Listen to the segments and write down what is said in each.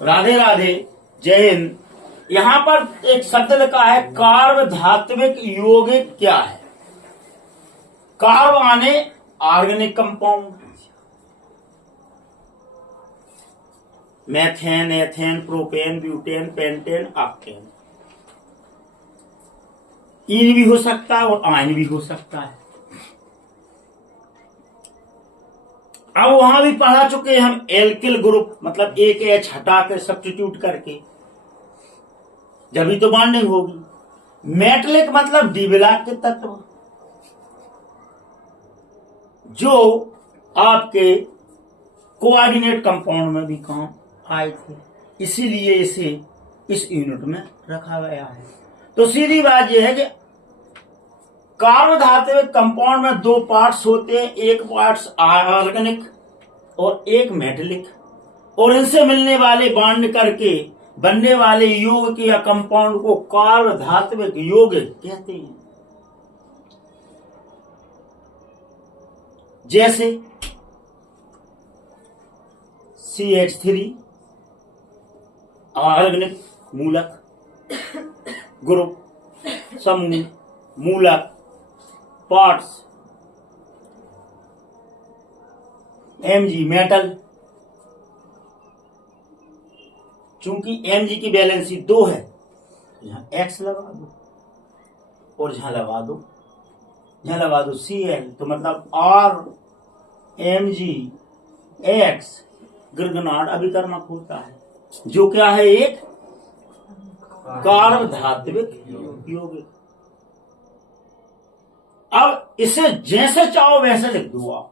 राधे राधे, जय हिंद। यहां पर एक शब्द लिखा है कार्बधात्विक यौगिक क्या है। कार्ब माने organic compound, methane, ethane, propane, butane, pentane, octane. इन भी हो सकता है और आयन भी हो सकता है। अब वहां भी पढ़ा चुके हैं हम एल्किल ग्रुप, मतलब एक एच हटा कर सब्स्टिट्यूट करके, जब भी तो बॉन्डिंग होगी। मेटलिक मतलब डिबिलाट के तत्व, जो आपके कोऑर्डिनेट कंपाउंड में भी काम आए थे, इसीलिए इसे इस यूनिट में रखा गया है। तो सीधी बात यह है कि कार्बधात्विक कंपाउंड में दो पार्ट्स होते हैं, एक पार्ट्स ऑर्गेनिक और एक मेटलिक, और इनसे मिलने वाले बॉन्ड करके बनने वाले यौगिक या कंपाउंड को कार्बधात्विक यौगिक कहते हैं। जैसे CH3 ऑर्गेनिक मूलक, ग्रुप, समूह, मूलक, पार्ट्स, Mg मेटल। चूंकि Mg की वैलेंसी 2 है, यहां X लगा दो और यहां लगा दो, यहां लगा दो Cl, तो मतलब RMgX ग्रिगनार्ड अभिकर्मक होता है, जो क्या है, एक कार्बधात्विक यौगिक। अब इसे जैसे चाहो वैसे लिख दो आप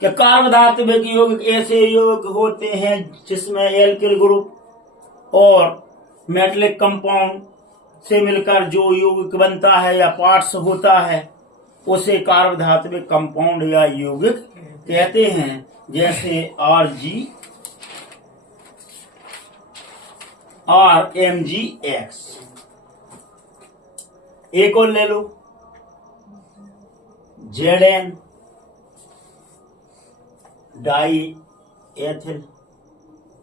कि कार्बधात्विक यौगिक ऐसे यौगिक होते हैं जिसमें एल्किल ग्रुप और मेटलिक कंपाउंड से मिलकर जो यौगिक बनता है या पार्ट्स होता है, उसे कार्बधात्विक कंपाउंड या यौगिक कहते हैं। जैसे Rg और MgX। एक और ले लो, Zn डाई एथिल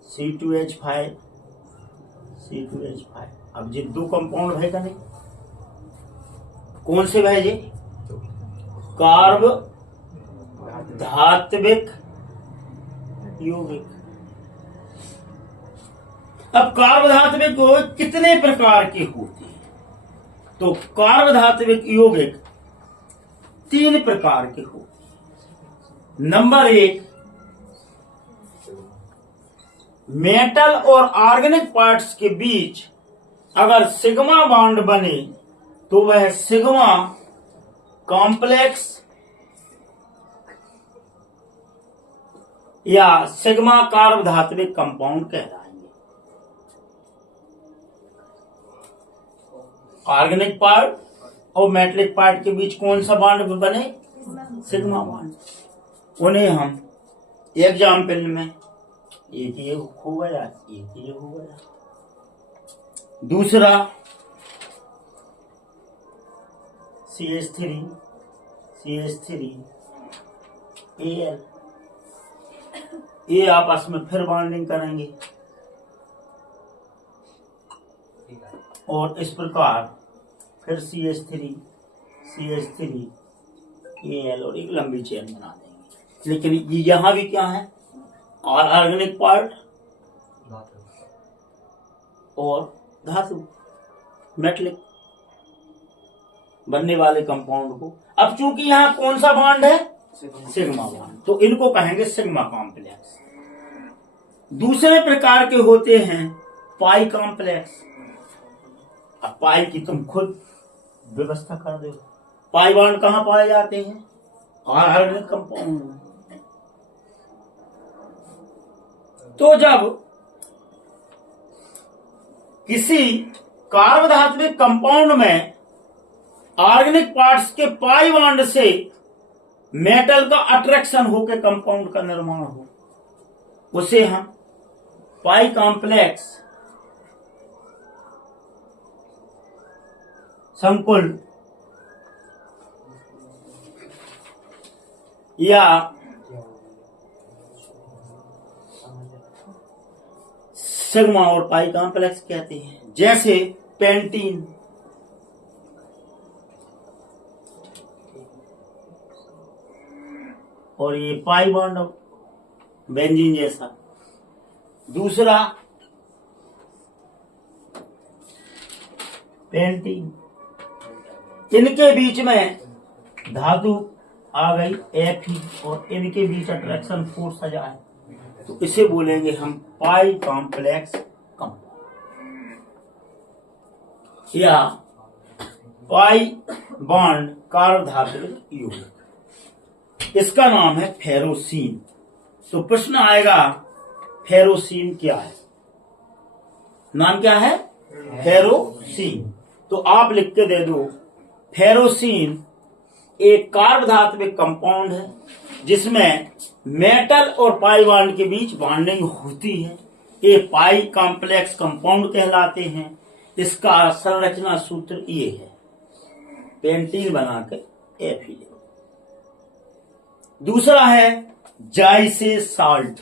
C2H5। अब ये दो कंपाउंड है का नहीं, कौन से भेजे, कार्ब धात्विक यौगिक। अब कार्बधात्विक यौगिक कितने प्रकार के होते हैं, तो कार्बधात्विक यौगिक 3 प्रकार के होते हैं। नंबर 1, मेटल और ऑर्गेनिक पार्ट्स के बीच अगर सिग्मा बॉन्ड बने तो वह सिग्मा कॉम्प्लेक्स या सिग्मा कार्बधात्विक कंपाउंड कहलाएंगे। ऑर्गेनिक पार्ट और मेटलिक पार्ट के बीच कौन सा बॉन्ड बने, सिग्मा बॉन्ड। उन्हें हम एग्जाम्पल में एक ये हो गया, एक ये हो गया। दूसरा CH3 Al, ये आपस में फिर बॉन्डिंग करेंगे और इस प्रकार फिर CH3 Al और एक लंबी चेन बना देंगे। लेकिन यहां भी क्या है, और ऑर्गेनिक पार्ट और धातु मेटलिक बनने वाले कंपाउंड को। अब चूंकि यहां कौन सा बॉन्ड है, सिग्मा बॉन्ड, तो इनको कहेंगे सिग्मा कॉम्प्लेक्स। दूसरे प्रकार के होते हैं पाई कॉम्प्लेक्स। अब पाई की तुम खुद व्यवस्था कर दो। पाई बॉन्ड कहां पाए जाते हैं, ऑर्गेनिक कंपाउंड में। तो जब किसी कार्बधात्विक कंपाउंड में ऑर्गेनिक पार्ट्स के पाई बॉन्ड से मेटल का अट्रैक्शन होकर कंपाउंड का निर्माण हो, उसे हम पाई कॉम्प्लेक्स संकुल या सिग्मा और पाई कॉम्प्लेक्स कहते हैं। जैसे पेंटीन, और ये पाई बॉन्ड बेंजीन जैसा। दूसरा पेंटीन, इनके बीच में धातु आ गई Fe और इनके बीच अट्रैक्शन फोर्स आ जाए तो इसे बोलेंगे हम पाई कॉम्प्लेक्स कंपाउंड या पाई बॉन्ड कार्बधातुक यौगिक। इसका नाम है फेरोसीन। तो प्रश्न आएगा फेरोसीन क्या है? नाम क्या है? फेरोसीन। तो आप लिख के दे दो, फेरोसीन एक कार्बधात्विक कंपाउंड है जिसमें मेटल और पाई बॉन्ड के बीच बॉन्डिंग होती है। ये पाई कॉम्प्लेक्स कंपाउंड कहलाते हैं। इसका संरचना सूत्र ये है, पेंटीन बना के Fe। दूसरा है जाइसे साल्ट।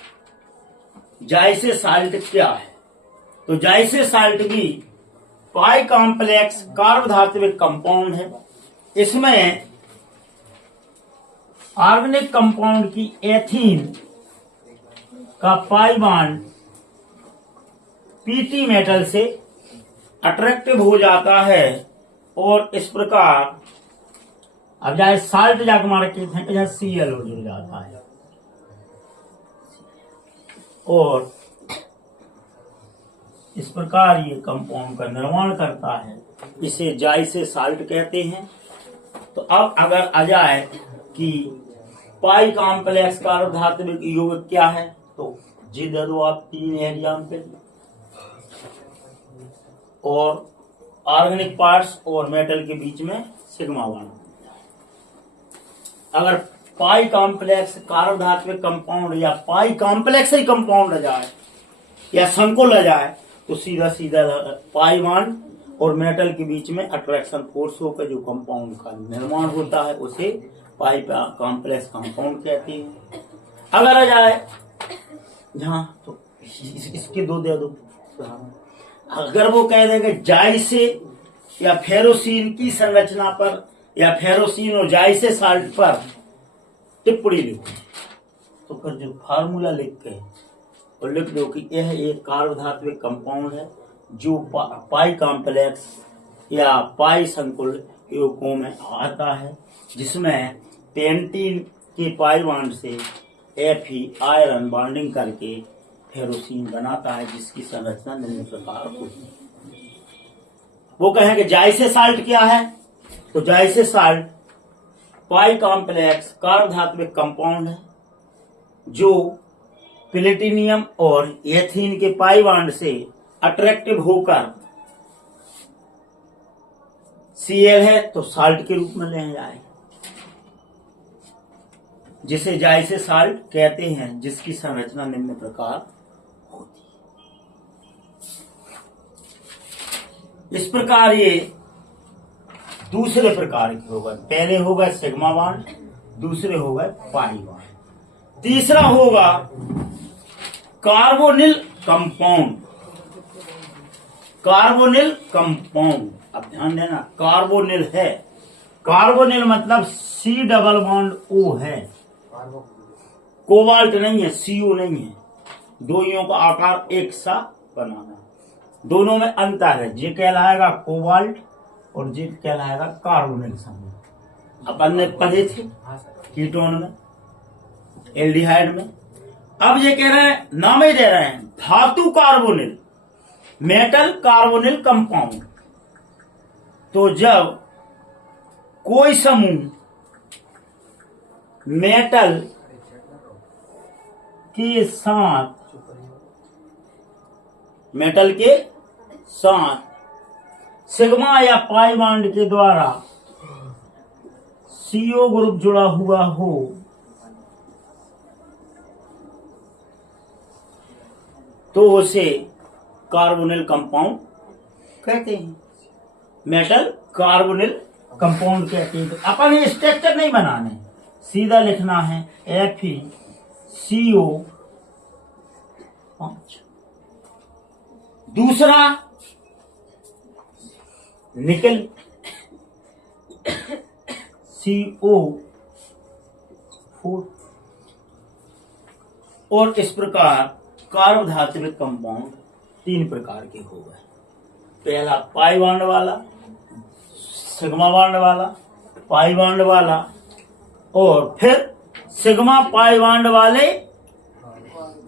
जाइसे साल्ट क्या है? तो जाइसे साल्ट भी पाई कॉम्प्लेक्स कार्बधात्विक कंपाउंड है। इसमें ऑर्गेनिक कंपाउंड की एथीन का पाई बॉन्ड पीटी मेटल से अट्रैक्टिव हो जाता है और इस प्रकार अब जाए साल्ट जाकर मार्केट है कि Cl जुड़ जाता है और इस प्रकार ये कंपाउंड का निर्माण करता है। इसे जाइसे साल्ट कहते हैं। तो अब अगर आ जाए कि पाई कॉम्प्लेक्स कार्बधात्विक यौगिक क्या है, तो जी दे दो आप 3 एग्जाम्पल। और ऑर्गेनिक पार्ट्स और मेटल के बीच में सिग्मा बॉन्ड। अगर पाई कॉम्प्लेक्स कार्बधात्विक कंपाउंड या पाई कॉम्प्लेक्स ही कंपाउंड आ जाए या संकुल आ जाए तो सीधा सीधा पाई बॉन्ड और मेटल के बीच में अट्रैक्शन फोर्स होकर जो कंपाउंड का निर्माण होता है उसे पाई कॉम्प्लेक्स कंपाउंड कहते हैं। अगर आ जाए जहां तो इसके दो दे दो। अगर वो कह देंगे जाइसे या फेरोसीन की संरचना पर या फेरोसीन और जाइसे साल्ट पर टिप्पणी लिखो, तो फिर जो फार्मूला लिख के और लिख दो कि यह एक कार्बधात्विक कंपाउंड है जो पाई कॉम्प्लेक्स या पाई संकुल यौगिकों में आता है, जिसमें पेंटीन के पाई बॉन्ड से Fe आयरन बॉन्डिंग करके फेरोसीन बनाता है, जिसकी संरचना निम्न प्रकार होती है। वो कहेंगे जाइसे साल्ट क्या है? तो जाइसे साल्ट पाई कॉम्प्लेक्स कार्बधात्विक कंपाउंड है जो प्लेटिनियम और एथीन के पाई बॉन्ड से अट्रैक्टिव होकर Cl है तो साल्ट के रूप में ले जाए, जिसे जाइसे साल्ट कहते हैं, जिसकी संरचना निम्न प्रकार होती है। इस प्रकार ये दूसरे प्रकार के होगा। पहले होगा सिग्मा बॉन्ड, दूसरे होगा पाई बॉन्ड, तीसरा होगा कार्बोनिल कंपाउंड। कार्बोनिल कंपाउंड, अब ध्यान देना, कार्बोनिल है। कार्बोनिल मतलब C डबल बॉन्ड O है, कोबाल्ट नहीं है, CO नहीं है। दोनों का आकार एक सा बनाना, दोनों में अंतर है। ये कहलाएगा कोबाल्ट और ये कहलाएगा कार्बोनिल समूह। अपन ने पढ़े थे कीटोन में, एल्डिहाइड में। अब ये कह रहे हैं, नाम ही दे रहे हैं, धातु कार्बोनिल, मेटल कार्बोनिल कंपाउंड। तो जब कोई समूह मेटल के साथ सिग्मा या पाई बॉन्ड के द्वारा CO ग्रुप जुड़ा हुआ हो तो उसे कार्बोनिल कंपाउंड कहते हैं, मेटल कार्बोनिल कंपाउंड कहते हैं। तो अपन ये स्ट्रक्चर नहीं बनाने, सीधा लिखना है FeCO5। दूसरा निकल CO4। और इस प्रकार कार्बधातुविक कंपाउंड 3 प्रकार के हो गए। पहला पाई बॉन्ड वाला, सिग्मा बॉन्ड वाला, पाई बॉन्ड वाला, और फिर सिग्मा पाई बॉन्ड वाले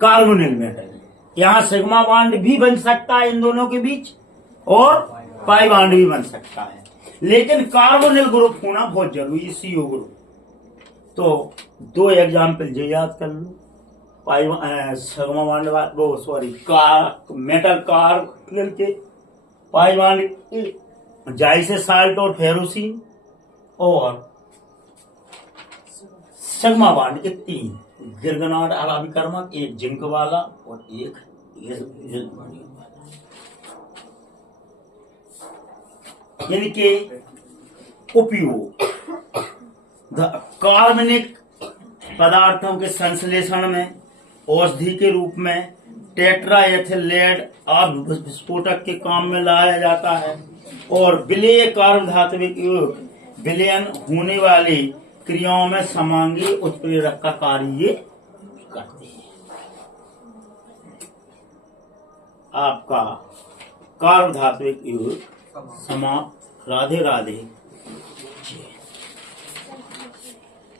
कार्बोनिल मेटल। यहां सिग्मा बॉन्ड भी बन सकता है इन दोनों के बीच और पाई बॉन्ड भी बन सकता है, लेकिन कार्बोनिल ग्रुप होना बहुत जरूरी है, CO ग्रुप। तो 2 एग्जाम्पल जो याद कर लो, पाई सिग्मा बॉन्ड वो सॉरी मेटल कार्बोनिल के पाई बॉन्ड जाइसे साल्ट और फेरोसिन, और सिग्मा बॉन्ड के 3 गिरगनाट अराबिकर्मक, एक जिंक वाला और एक इनके उपयोग कार्बनिक पदार्थों के संश्लेषण में, औषधि के रूप में टेट्राएथिलेट आग विस्फोटक के काम में लाया जाता है, और विलेय कार्बधातुविक यौगिक विलयन होने वाली क्रियाओं में समांगी उत्प्रेरक का कार्य ये करते हैं। आपका कार्बधातुविक यौगिक समाप्त। राधे राधे।